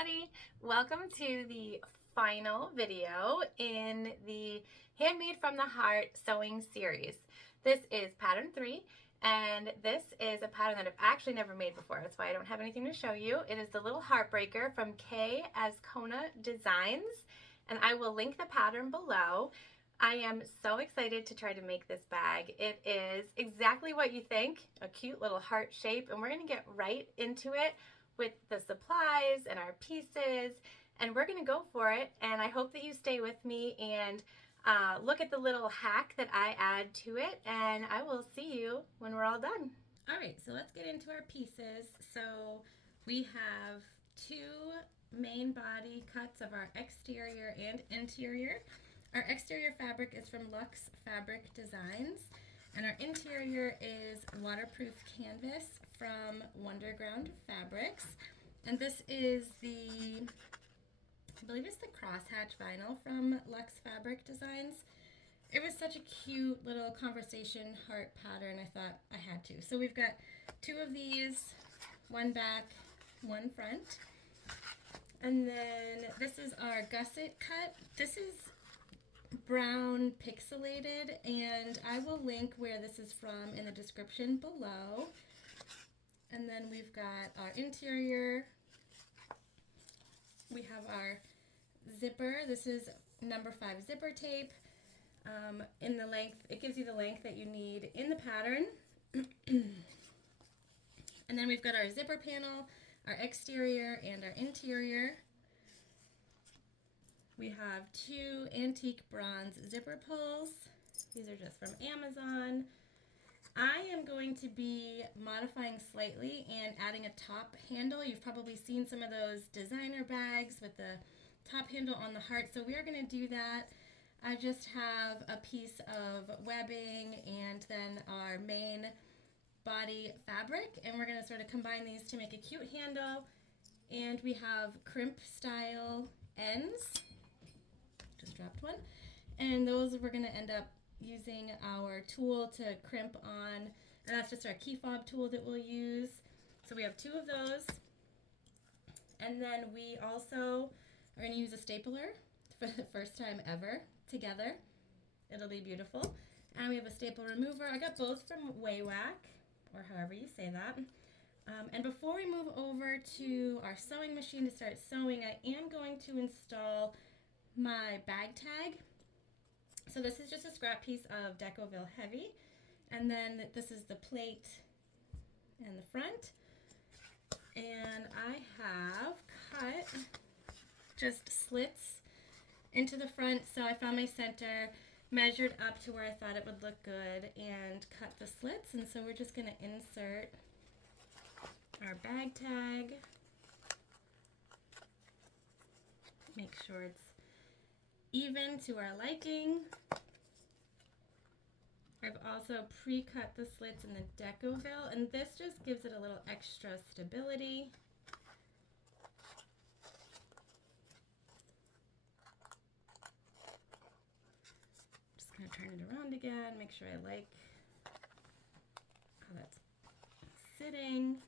everybody. Welcome to the final video in the Handmade from the Heart sewing series. This is pattern 3, and this is a pattern that I've actually never made before. That's why I don't have anything to show you. It is the Lil Heartbreaker from Azcona Designs, and I will link the pattern below. I am so excited to try to make this bag. It is exactly what you think, a cute little heart shape, and we're going to get right into it with the supplies and our pieces, and we're going to go for it. And I hope that you stay with me and look at the little hack that I add to it, and I will see you when we're all done. All right, so let's get into our pieces. So we have two main body cuts of our exterior and interior. Our exterior fabric is from Lux Fabric Designs, and our interior is waterproof canvas from Wonderground Fabrics. And this is I believe it's the crosshatch vinyl from Lux Fabric Designs. It was such a cute little conversation heart pattern, I thought I had to. So we've got two of these, one back, one front. And then this is our gusset cut. This is brown pixelated, and I will link where this is from in the description below. And then we've got our interior. We have our zipper. This is number 5 zipper tape. In the length, it gives you the length that you need in the pattern. And then we've got our zipper panel, our exterior and our interior. We have two antique bronze zipper pulls. These are just from Amazon. I am going to be modifying slightly and adding a top handle. You've probably seen some of those designer bags with the top handle on the heart, so we are going to do that. I just have a piece of webbing and then our main body fabric, and we're going to sort of combine these to make a cute handle. And we have crimp style ends. Just dropped one, and those we're going to end up using our tool to crimp on, and that's just our key fob tool that we'll use. So we have two of those, and then we also are going to use a stapler for the first time ever together. It'll be beautiful. And we have a staple remover. I got both from Waywack, or however you say that. And before we move over to our sewing machine to start sewing, I am going to install my bag tag. So this is just a scrap piece of Decoville Heavy, and then this is the plate and the front. And I have cut just slits into the front, so I found my center, measured up to where I thought it would look good, and cut the slits. And so we're just going to insert our bag tag, make sure it's even to our liking. I've also pre-cut the slits in the Decoville, and this just gives it a little extra stability. Just going to turn it around again, make sure I like how that's sitting.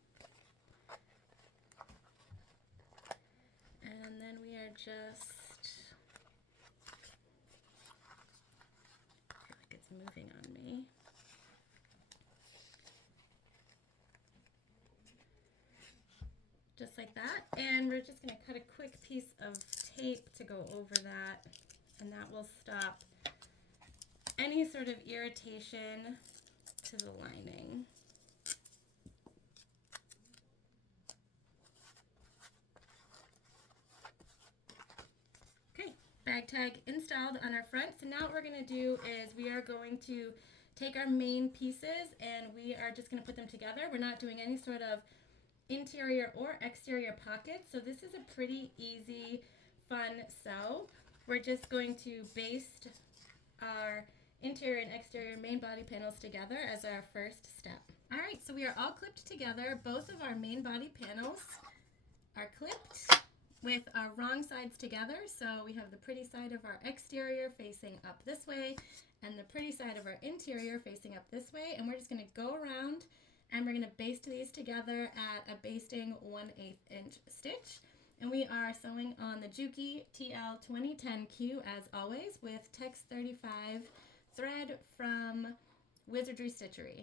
And then we are just moving on me. Just like that. And we're just going to cut a quick piece of tape to go over that, and that will stop any sort of irritation to the lining. Bag tag installed on our front. So now what we're going to do is we are going to take our main pieces and we are just going to put them together. We're not doing any sort of interior or exterior pockets, so this is a pretty easy, fun sew. We're just going to baste our interior and exterior main body panels together as our first step. All right, so we are all clipped together. Both of our main body panels are clipped with our wrong sides together. So we have the pretty side of our exterior facing up this way and the pretty side of our interior facing up this way, and we're just going to go around and we're going to baste these together at a basting 1/8 inch stitch. And we are sewing on the Juki TL 2010Q as always with Tex 35 thread from Wizardry Stitchery.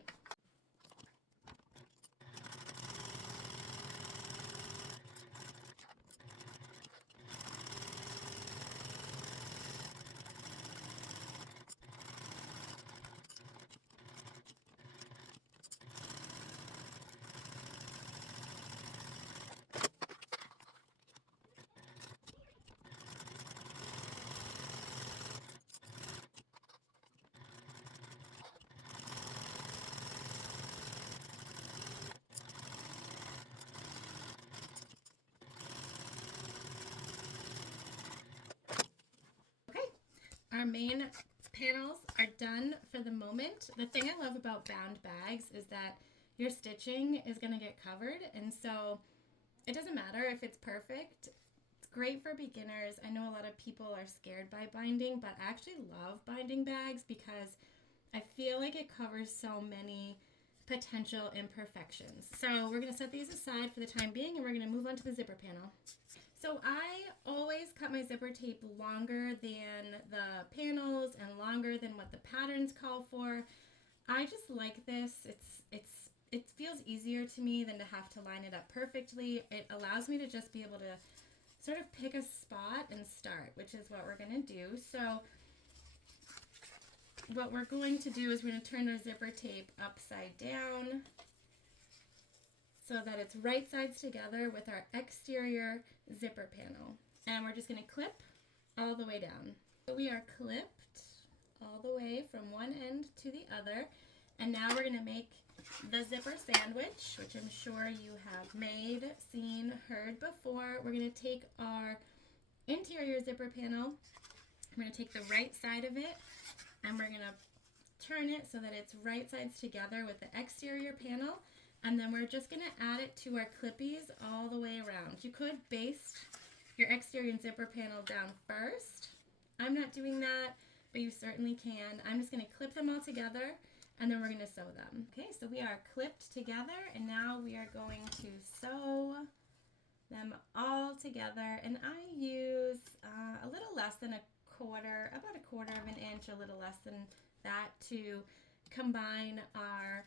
Our main panels are done for the moment. The thing I love about bound bags is that your stitching is going to get covered, and so it doesn't matter if it's perfect. It's great for beginners. I know a lot of people are scared by binding, but I actually love binding bags because I feel like it covers so many potential imperfections. So we're going to set these aside for the time being, and we're going to move on to the zipper panel. So I always cut my zipper tape longer than the panels and longer than what the patterns call for. I just like this. It feels easier to me than to have to line it up perfectly. It allows me to just be able to sort of pick a spot and start, which is what we're going to do. So what we're going to do is we're going to turn our zipper tape upside down so that it's right sides together with our exterior zipper panel. And we're just going to clip all the way down. So we are clipped all the way from one end to the other. And now we're going to make the zipper sandwich, which I'm sure you have made, seen, heard before. We're going to take our interior zipper panel. We're going to take the right side of it and we're going to turn it so that it's right sides together with the exterior panel. And then we're just going to add it to our clippies all the way around. You could baste your exterior zipper panel down first. I'm not doing that, but you certainly can. I'm just going to clip them all together and then we're going to sew them. Okay, so we are clipped together and now we are going to sew them all together. And I use a little less than a quarter, about a quarter of an inch, a little less than that to combine our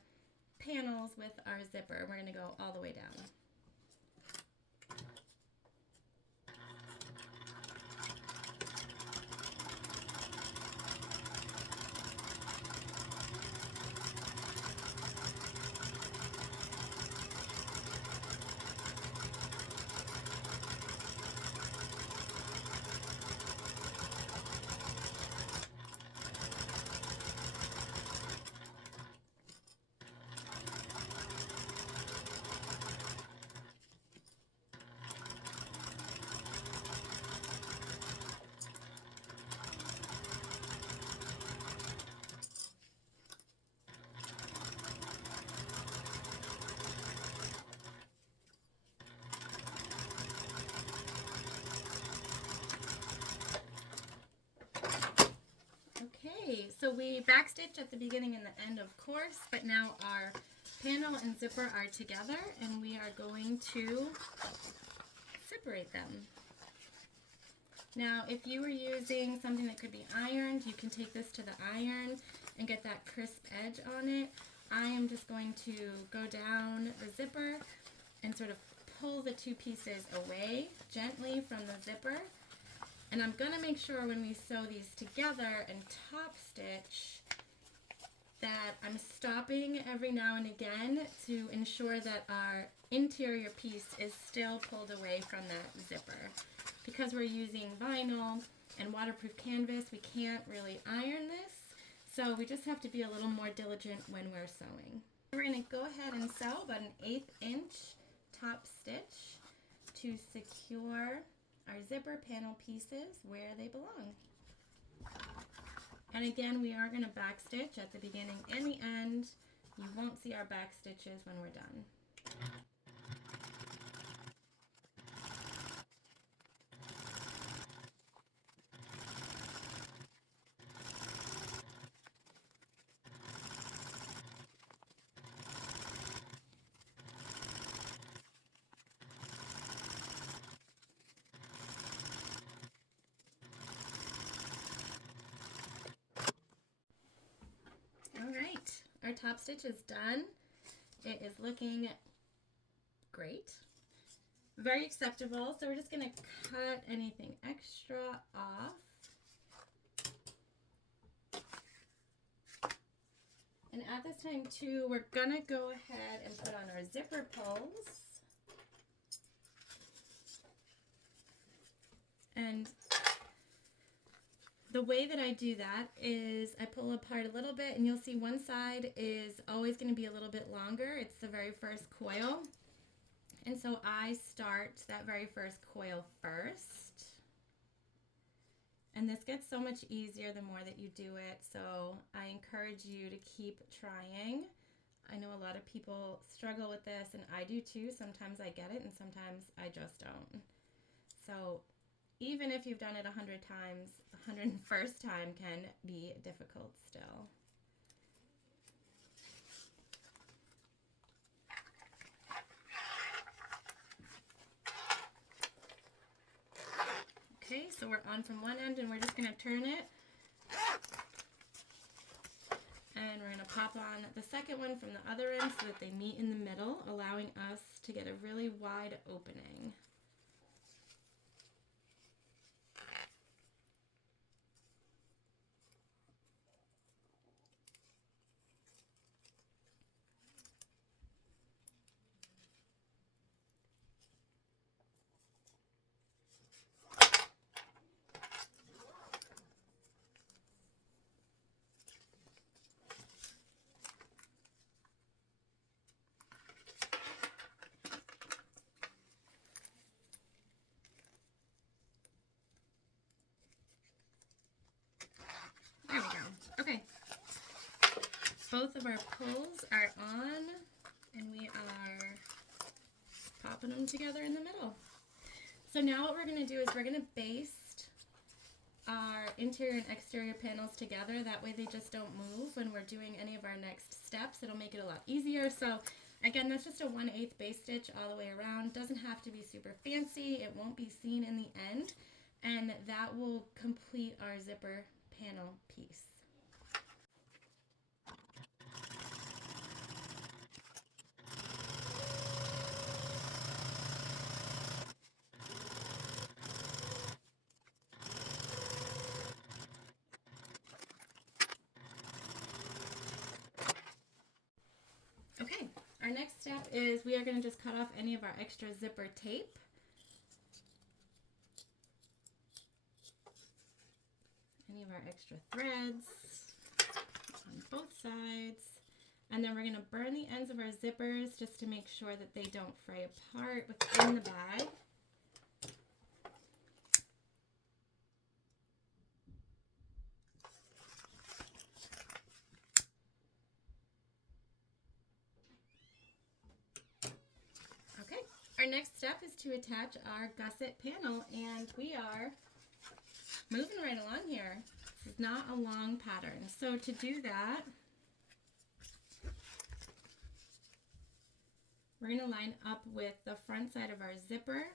panels with our zipper. We're going to go all the way down. Okay, so we backstitch at the beginning and the end, of course, but now our panel and zipper are together and we are going to separate them. Now, if you were using something that could be ironed, you can take this to the iron and get that crisp edge on it. I am just going to go down the zipper and sort of pull the two pieces away gently from the zipper. And I'm going to make sure when we sew these together and top stitch that I'm stopping every now and again to ensure that our interior piece is still pulled away from that zipper. Because we're using vinyl and waterproof canvas, we can't really iron this, so we just have to be a little more diligent when we're sewing. We're going to go ahead and sew about an 1/8 inch top stitch to secure our zipper panel pieces where they belong. And again, we are going to back stitch at the beginning and the end. You won't see our back stitches when we're done. our top stitch is done. It is looking great. Very acceptable. So we're just going to cut anything extra off. And at this time too, we're gonna go ahead and put on our zipper pulls. And the way that I do that is I pull apart a little bit, and you'll see one side is always gonna be a little bit longer. It's the very first coil. And so I start that very first coil first. And this gets so much easier the more that you do it, so I encourage you to keep trying. I know a lot of people struggle with this, and I do too. Sometimes I get it, and sometimes I just don't. So even if you've done it 100 times, the 101st time can be difficult still. Okay, so we're on from one end, and we're just going to turn it. And we're going to pop on the second one from the other end so that they meet in the middle, allowing us to get a really wide opening. There we go. Okay. Both of our pulls are on, and we are popping them together in the middle. So now what we're going to do is we're going to baste our interior and exterior panels together. That way they just don't move when we're doing any of our next steps. It'll make it a lot easier. So again, that's just a 1/8 baste stitch all the way around. Doesn't have to be super fancy. It won't be seen in the end. And that will complete our zipper panel piece. Okay, our next step is we are going to just cut off any of our extra zipper tape. Any of our extra threads on both sides. And then we're going to burn the ends of our zippers just to make sure that they don't fray apart within the bag. Okay, our next step is to attach our gusset panel, and we are moving right along here. This is not a long pattern. So to do that, we're going to line up with the front side of our zipper.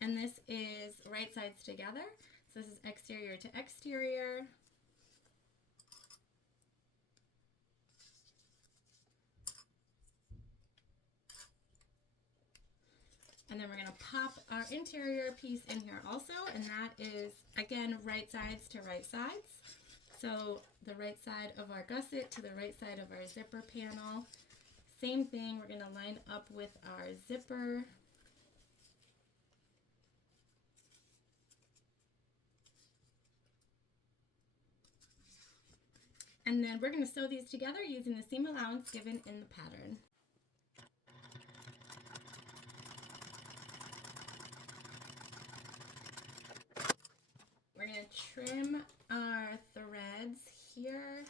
And this is right sides together. So this is exterior to exterior. And then we're going to pop our interior piece in here also, and that is, again, right sides to right sides. So the right side of our gusset to the right side of our zipper panel. Same thing, we're going to line up with our zipper. And then we're going to sew these together using the seam allowance given in the pattern. We're going to trim our threads here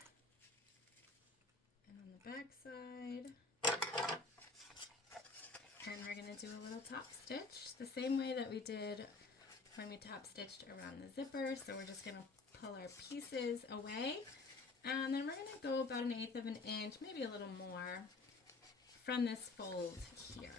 and on the back side. And we're going to do a little top stitch the same way that we did when we top stitched around the zipper. So we're just going to pull our pieces away. And then we're going to go about 1/8 of an inch, maybe a little more, from this fold here.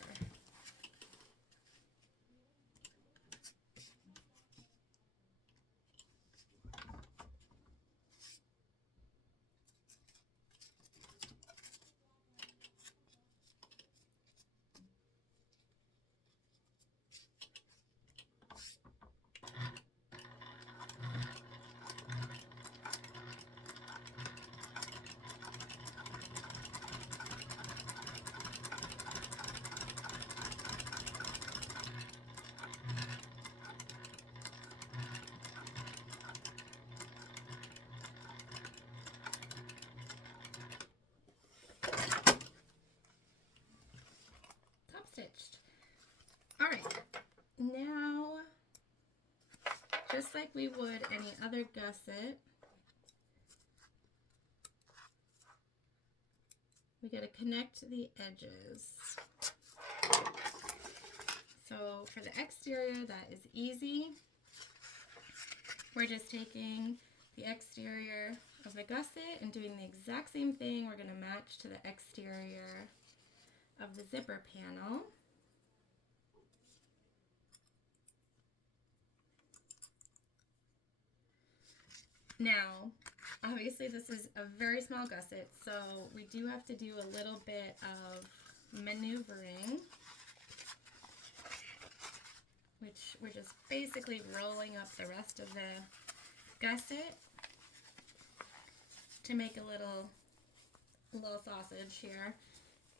Now, just like we would any other gusset, we got to connect the edges. So for the exterior, that is easy. We're just taking the exterior of the gusset and doing the exact same thing. We're going to match to the exterior of the zipper panel. Now, obviously this is a very small gusset, so we do have to do a little bit of maneuvering, which we're just basically rolling up the rest of the gusset to make a little sausage here.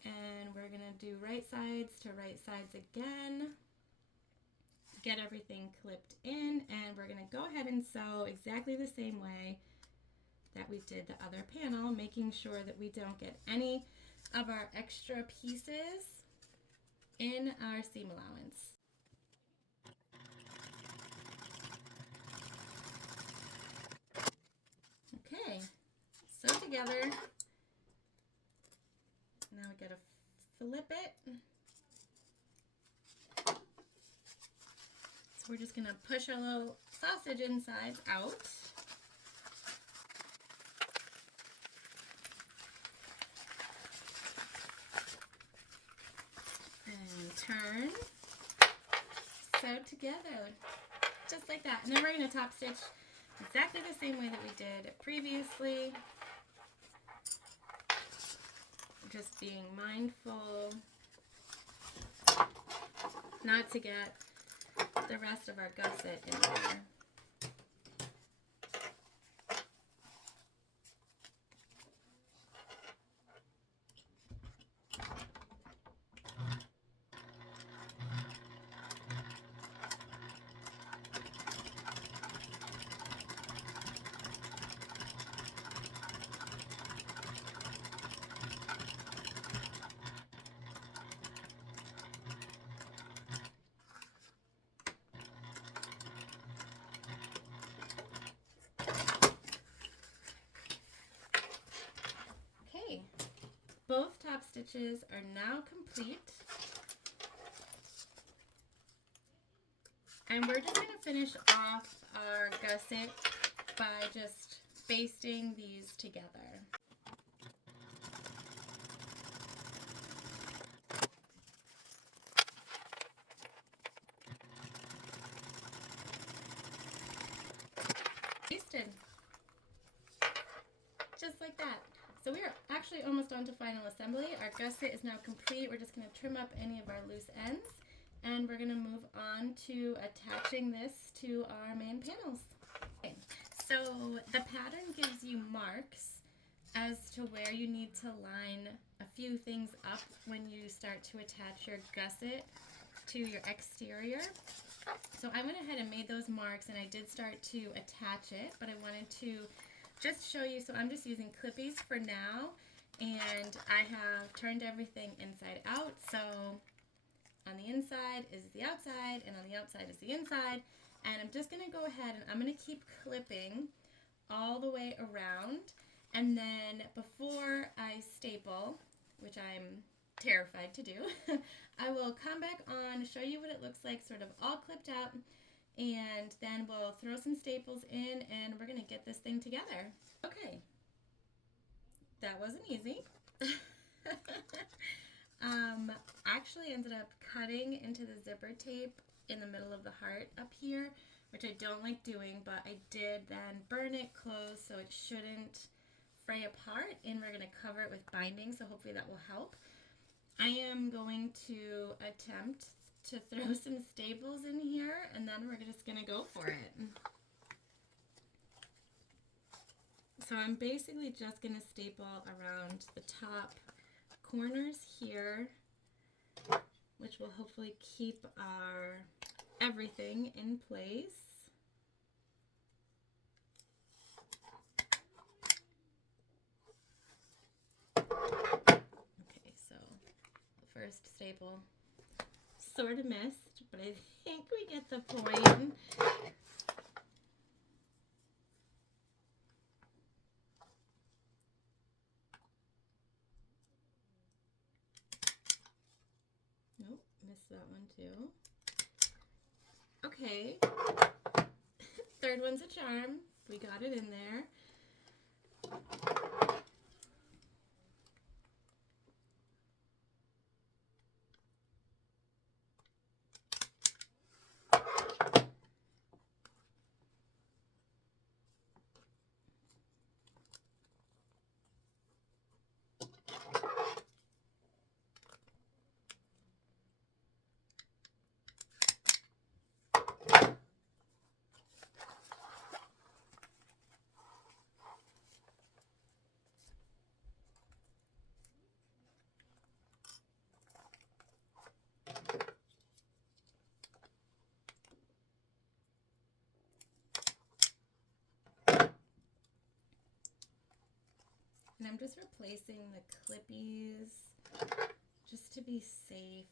And we're going to do right sides to right sides again. Get everything clipped in, and we're going to go ahead and sew exactly the same way that we did the other panel, making sure that we don't get any of our extra pieces in our seam allowance. Okay, sew together. Now we got to flip it. We're just going to push our little sausage insides out. And turn. Sew together. Just like that. And then we're going to top stitch exactly the same way that we did previously. Just being mindful not to get the rest of our gusset in there. Both top stitches are now complete. And we're just going to finish off our gusset by just basting these together. Basted. Just like that. So we are actually almost on to final assembly. Our gusset is now complete. We're just going to trim up any of our loose ends, and we're going to move on to attaching this to our main panels. Okay. So the pattern gives you marks as to where you need to line a few things up when you start to attach your gusset to your exterior. So I went ahead and made those marks, and I did start to attach it, but I wanted to just show you. So I'm just using clippies for now, and I have turned everything inside out. So on the inside is the outside, and on the outside is the inside. And I'm just going to go ahead and I'm going to keep clipping all the way around. And then before I staple, which I'm terrified to do, I will come back on, show you what it looks like, sort of all clipped out. And then we'll throw some staples in, and we're going to get this thing together. Okay, that wasn't easy. Actually ended up cutting into the zipper tape in the middle of the heart up here, which I don't like doing, but I did then burn it closed so it shouldn't fray apart, and we're going to cover it with binding, so hopefully that will help. I am going to attempt to throw some staples in here, and then we're just going to go for it. So I'm basically just going to staple around the top corners here, which will hopefully keep our everything in place. Okay, so the first staple sort of missed, but I think we get the point. Nope, missed that one too. Okay, third one's a charm. We got it in there. And I'm just replacing the clippies just to be safe.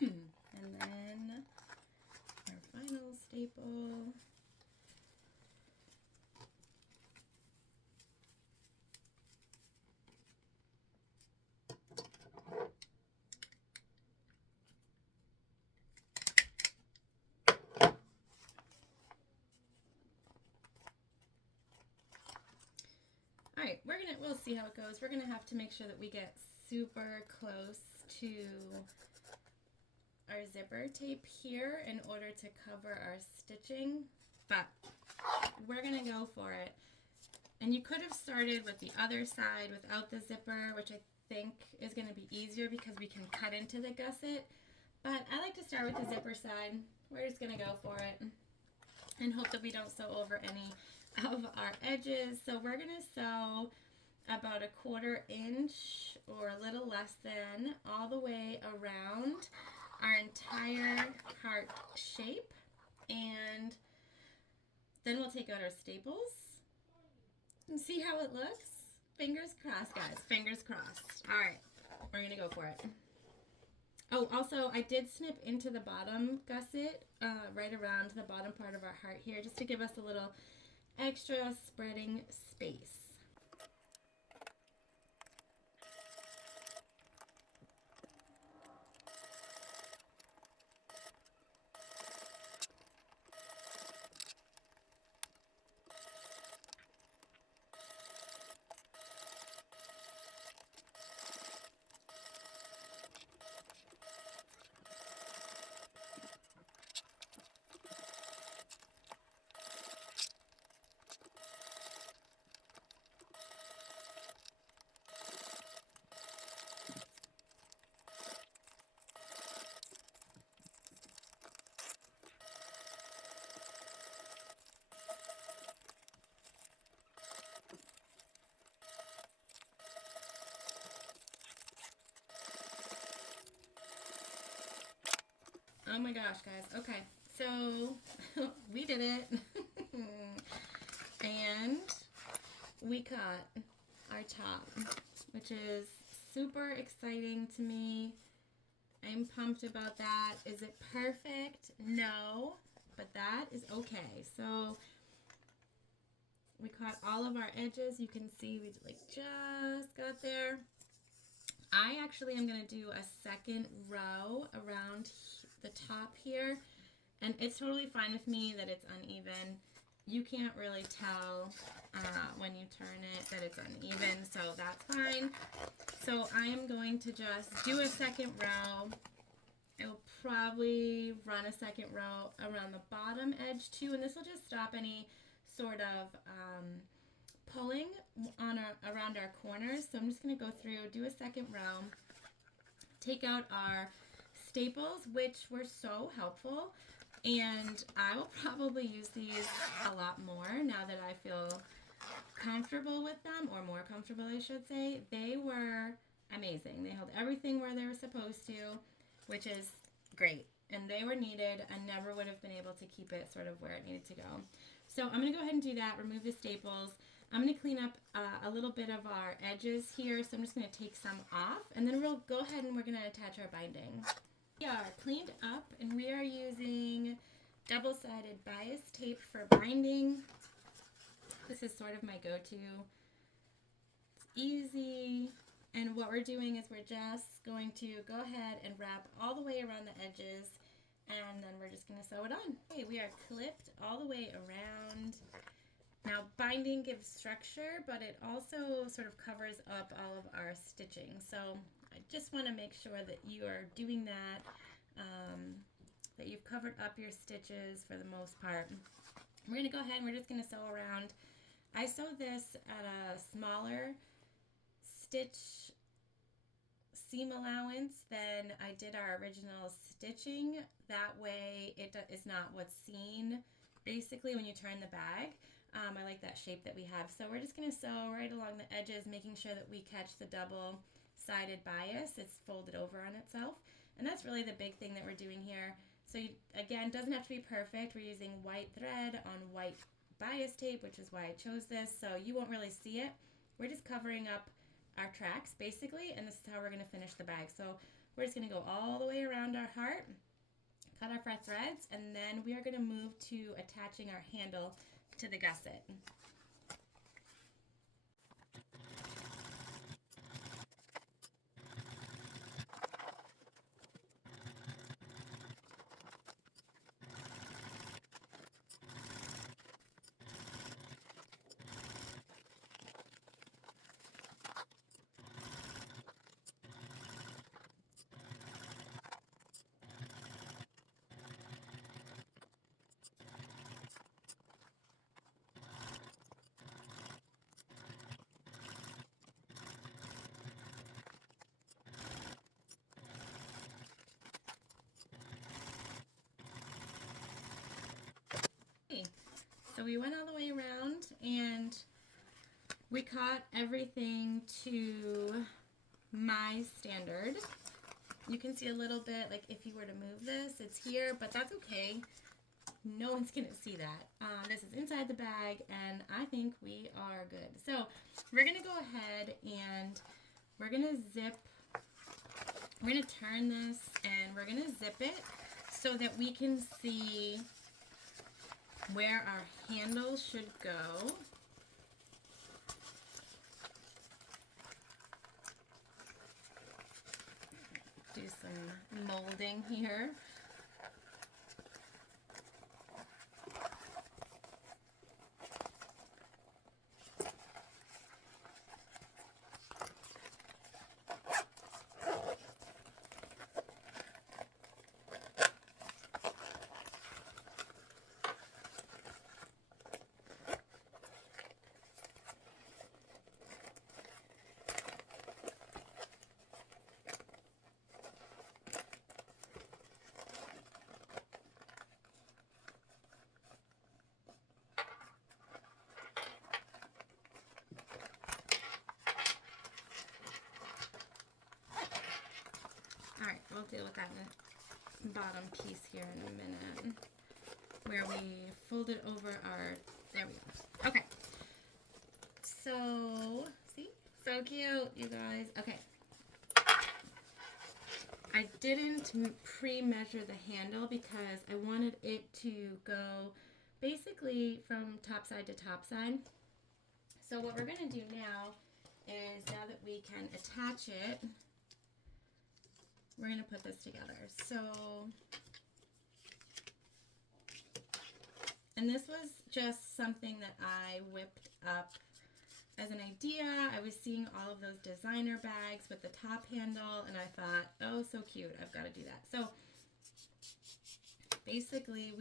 And then our final staple. Alright, we'll see how it goes. We're gonna have to make sure that we get super close to our zipper tape here in order to cover our stitching, but we're gonna go for it. And you could have started with the other side without the zipper, which I think is gonna be easier because we can cut into the gusset, but I like to start with the zipper side. We're just gonna go for it and hope that we don't sew over any of our edges. So we're gonna sew about 1/4 inch or a little less than all the way around our entire heart shape, and then we'll take out our staples and see how it looks. Fingers crossed, guys, fingers crossed. All right, we're gonna go for it. Oh, also, I did snip into the bottom gusset, right around the bottom part of our heart here, just to give us a little extra spreading space. Oh my gosh, guys. Okay, so we did it. And we cut our top, which is super exciting to me. I'm pumped about that. Is it perfect? No, but that is okay. So we cut all of our edges. You can see we just got there. I actually am going to do a second row around the top here, and it's totally fine with me that it's uneven. You can't really tell when you turn it that it's uneven, so that's fine. So I am going to just do a second row. I will probably run a second row around the bottom edge too, and this will just stop any sort of pulling around our corners. So I'm just going to go through, do a second row, take out our staples, which were so helpful, and I will probably use these a lot more now that I feel comfortable with them, or more comfortable I should say. They were amazing. They held everything where they were supposed to, which is great. And they were needed. I never would have been able to keep it sort of where it needed to go. So I'm going to go ahead and do that, remove the staples. I'm going to clean up a little bit of our edges here, so I'm just going to take some off, and then we'll go ahead and we're going to attach our binding. We are cleaned up, and we are using double-sided bias tape for binding. This is sort of my go-to. It's easy, and what we're doing is we're just going to go ahead and wrap all the way around the edges, and then we're just going to sew it on. Okay, we are clipped all the way around. Now, binding gives structure, but it also sort of covers up all of our stitching. So I just want to make sure that you are doing that, that you've covered up your stitches for the most part. We're going to go ahead and we're just going to sew around. I sewed this at a smaller stitch seam allowance than I did our original stitching. That way it is not what's seen basically when you turn the bag. I like that shape that we have. So we're just going to sew right along the edges, making sure that we catch the double-sided bias. It's folded over on itself. And that's really the big thing that we're doing here. So again, doesn't have to be perfect. We're using white thread on white bias tape, which is why I chose this. So you won't really see it. We're just covering up our tracks basically, and this is how we're going to finish the bag. So we're just going to go all the way around our heart, cut off our threads, and then we are going to move to attaching our handle to the gusset. So we went all the way around and we caught everything to my standard. You can see a little bit, like if you were to move this, it's here, but that's okay. No one's gonna see that. This is inside the bag, and I think we are good. So we're gonna go ahead and we're gonna turn this and we're gonna zip it so that we can see where our handle should go. Do some molding here. Alright, we'll deal with that bottom piece here in a minute, where we folded over our, there we go. Okay, so, see? So cute, you guys. Okay. I didn't pre-measure the handle because I wanted it to go basically from top side to top side. So what we're going to do now is, now that we can attach it, we're going to put this together. So, and this was just something that I whipped up as an idea. I was seeing all of those designer bags with the top handle, and I thought, oh, so cute, I've got to do that. So basically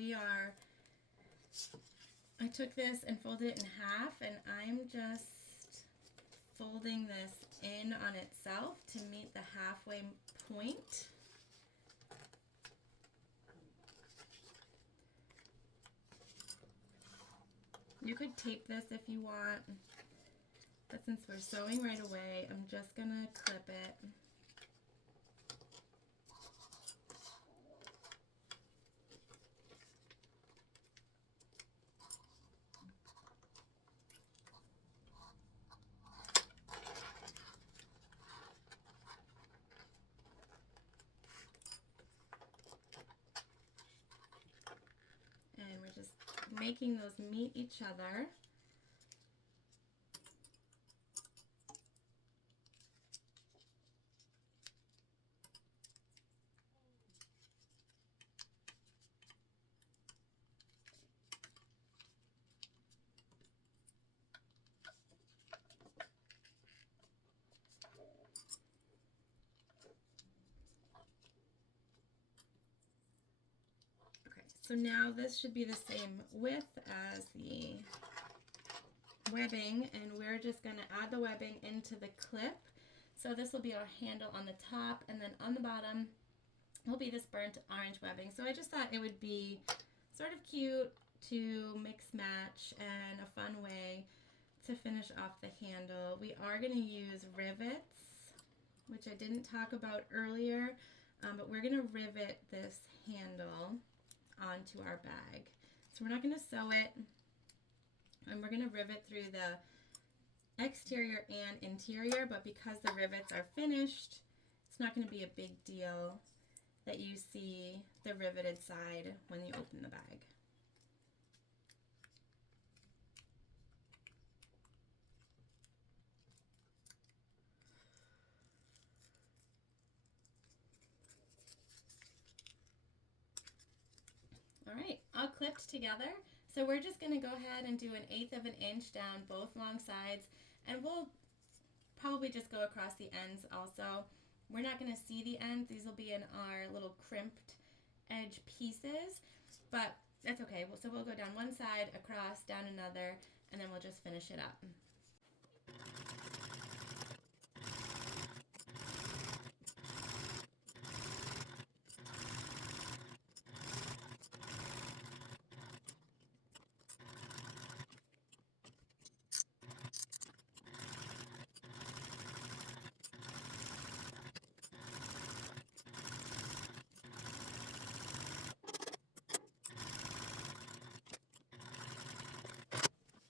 I took this and folded it in half, and I'm just folding this in on itself to meet the halfway point. You could tape this if you want. But since we're sewing right away, I'm just gonna clip it. And we're just making those meet each other. So now this should be the same width as the webbing, and we're just going to add the webbing into the clip. So this will be our handle on the top, and then on the bottom will be this burnt orange webbing. So I just thought it would be sort of cute to mix match and a fun way to finish off the handle. We are going to use rivets, which I didn't talk about earlier, but we're going to rivet this handle onto our bag. So we're not going to sew it, and we're going to rivet through the exterior and interior, but because the rivets are finished, it's not going to be a big deal that you see the riveted side when you open the bag. All right, all clipped together. So we're just going to go ahead and do 1/8 of an inch down both long sides, and we'll probably just go across the ends also. We're not going to see the ends. These will be in our little crimped edge pieces, but that's okay. So we'll go down one side, across, down another, and then we'll just finish it up.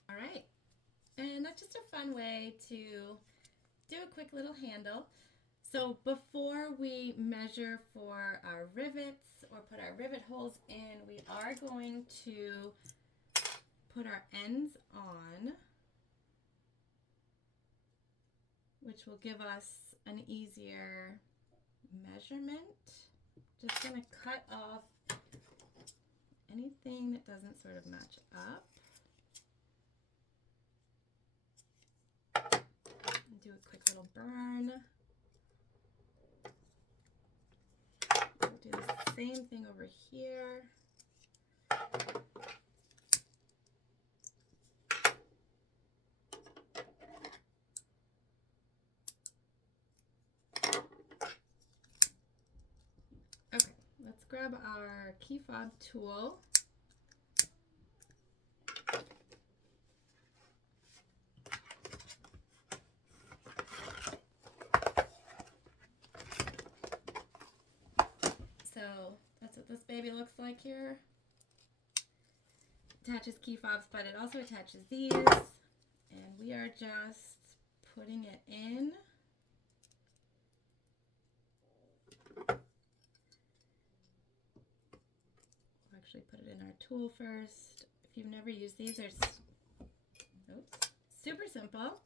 All right, and that's just a fun way to do a quick little handle. So before we measure for our rivets or put our rivet holes in, we are going to put our ends on, which will give us an easier measurement. Just going to cut off anything that doesn't sort of match up. Do a quick little burn. We'll do the same thing over here. Okay, let's grab our key fob tool. So that's what this baby looks like here. Attaches key fobs, but it also attaches these, and we are just putting it in. We'll actually put it in our tool first. If you've never used these, they're super simple.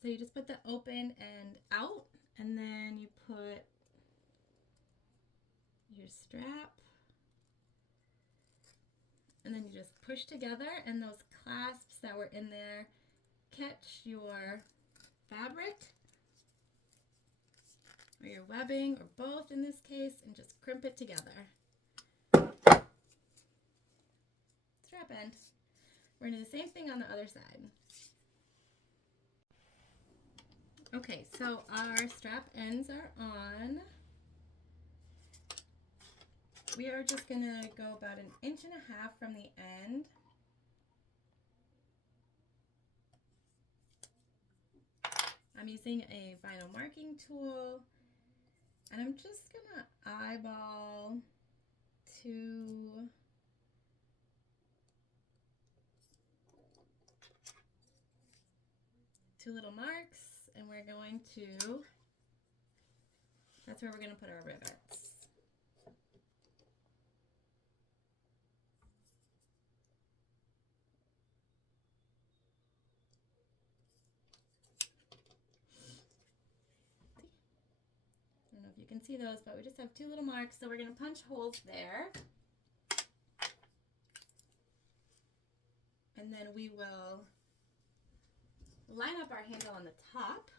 So you just put the open end out, and then you put your strap, and then you just push together, and those clasps that were in there catch your fabric or your webbing, or both in this case, and just crimp it together. Strap end. We're going to do the same thing on the other side. Okay, so our strap ends are on. we are just gonna go about 1.5 inches from the end. I'm using a vinyl marking tool, and I'm just gonna eyeball two little marks, and we're going to, that's where we're gonna put our rivets. I don't know if you can see those, but we just have 2 little marks, so we're going to punch holes there. And then we will line up our handle on the top,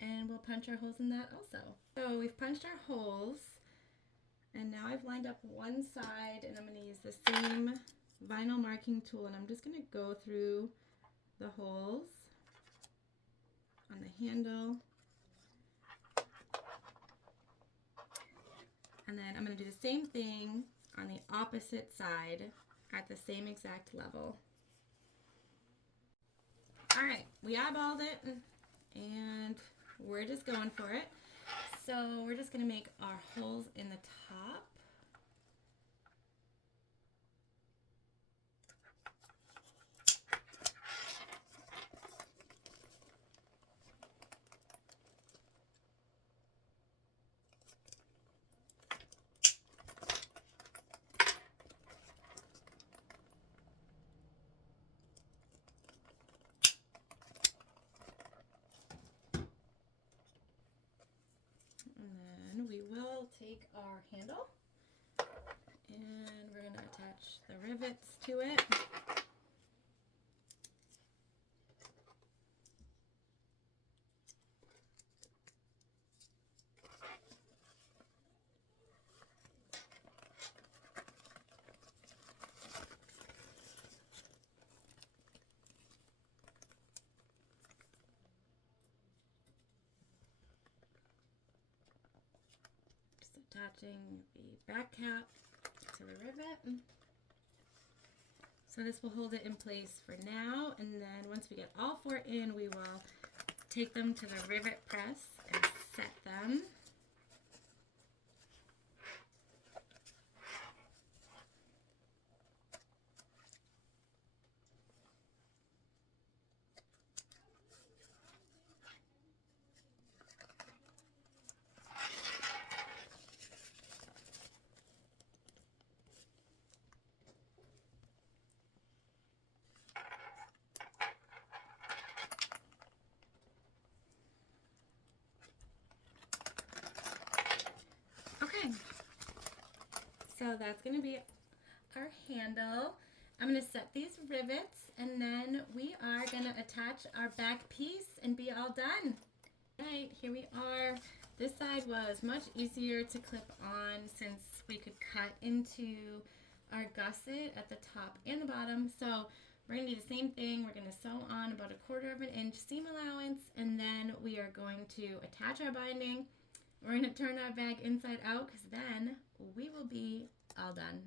and we'll punch our holes in that also. So we've punched our holes, and now I've lined up one side, and I'm going to use the same vinyl marking tool, and I'm just going to go through the holes on the handle. And then I'm going to do the same thing on the opposite side at the same exact level. All right, we eyeballed it, and we're just going for it. So we're just going to make our holes in the top. And then we will take our handle, and we're going to attach the rivets to it. Attaching the back cap to the rivet. So this will hold it in place for now, and then once we get all 4 in, we will take them to the rivet press and set them. Okay, so that's going to be our handle. I'm going to set these rivets, and then we are going to attach our back piece and be all done. All right, here we are. This side was much easier to clip on since we could cut into our gusset at the top and the bottom. So we're going to do the same thing. We're going to sew on about 1/4 inch seam allowance, and then we are going to attach our binding. We're going to turn our bag inside out, because then we will be all done.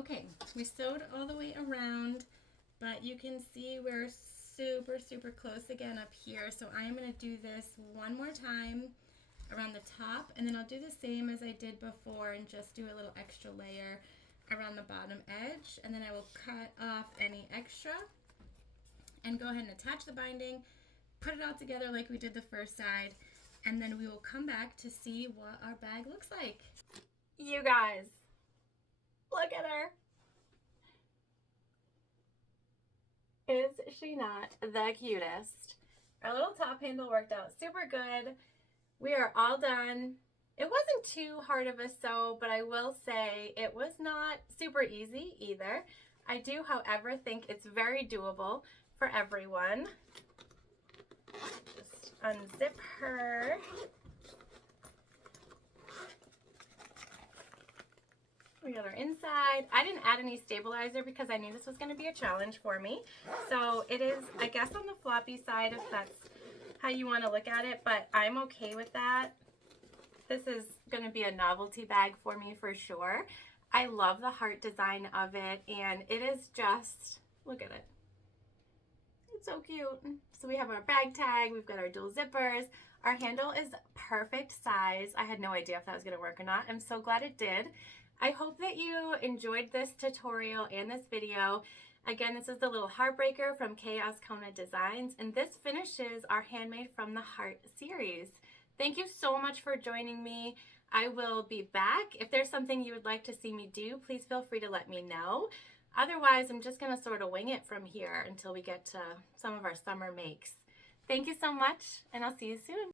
Okay, we sewed all the way around, but you can see we're super close again up here. So I'm going to do this one more time around the top, and then I'll do the same as I did before and just do a little extra layer around the bottom edge, and then I will cut off any extra and go ahead and attach the binding, put it all together like we did the first side, and then we will come back to see what our bag looks like. You guys, Look at her. Is she not the cutest? Our little top handle worked out super good. We are all done. It wasn't too hard of a sew, but I will say it was not super easy either. I do, however, think it's very doable for everyone. Just unzip her. We got our inside. I didn't add any stabilizer because I knew this was going to be a challenge for me. So it is, I guess, on the floppy side if that's how you want to look at it, but I'm okay with that. This is going to be a novelty bag for me for sure. I love the heart design of it, and it is just, look at it. It's so cute. So we have our bag tag, we've got our dual zippers. Our handle is perfect size. I had no idea if that was going to work or not. I'm so glad it did. I hope that you enjoyed this tutorial and this video. Again, this is the Lil Heartbreaker from Azcona Designs, and this finishes our Handmade from the Heart series. Thank you so much for joining me. I will be back. If there's something you would like to see me do, please feel free to let me know. Otherwise, I'm just going to sort of wing it from here until we get to some of our summer makes. Thank you so much, and I'll see you soon.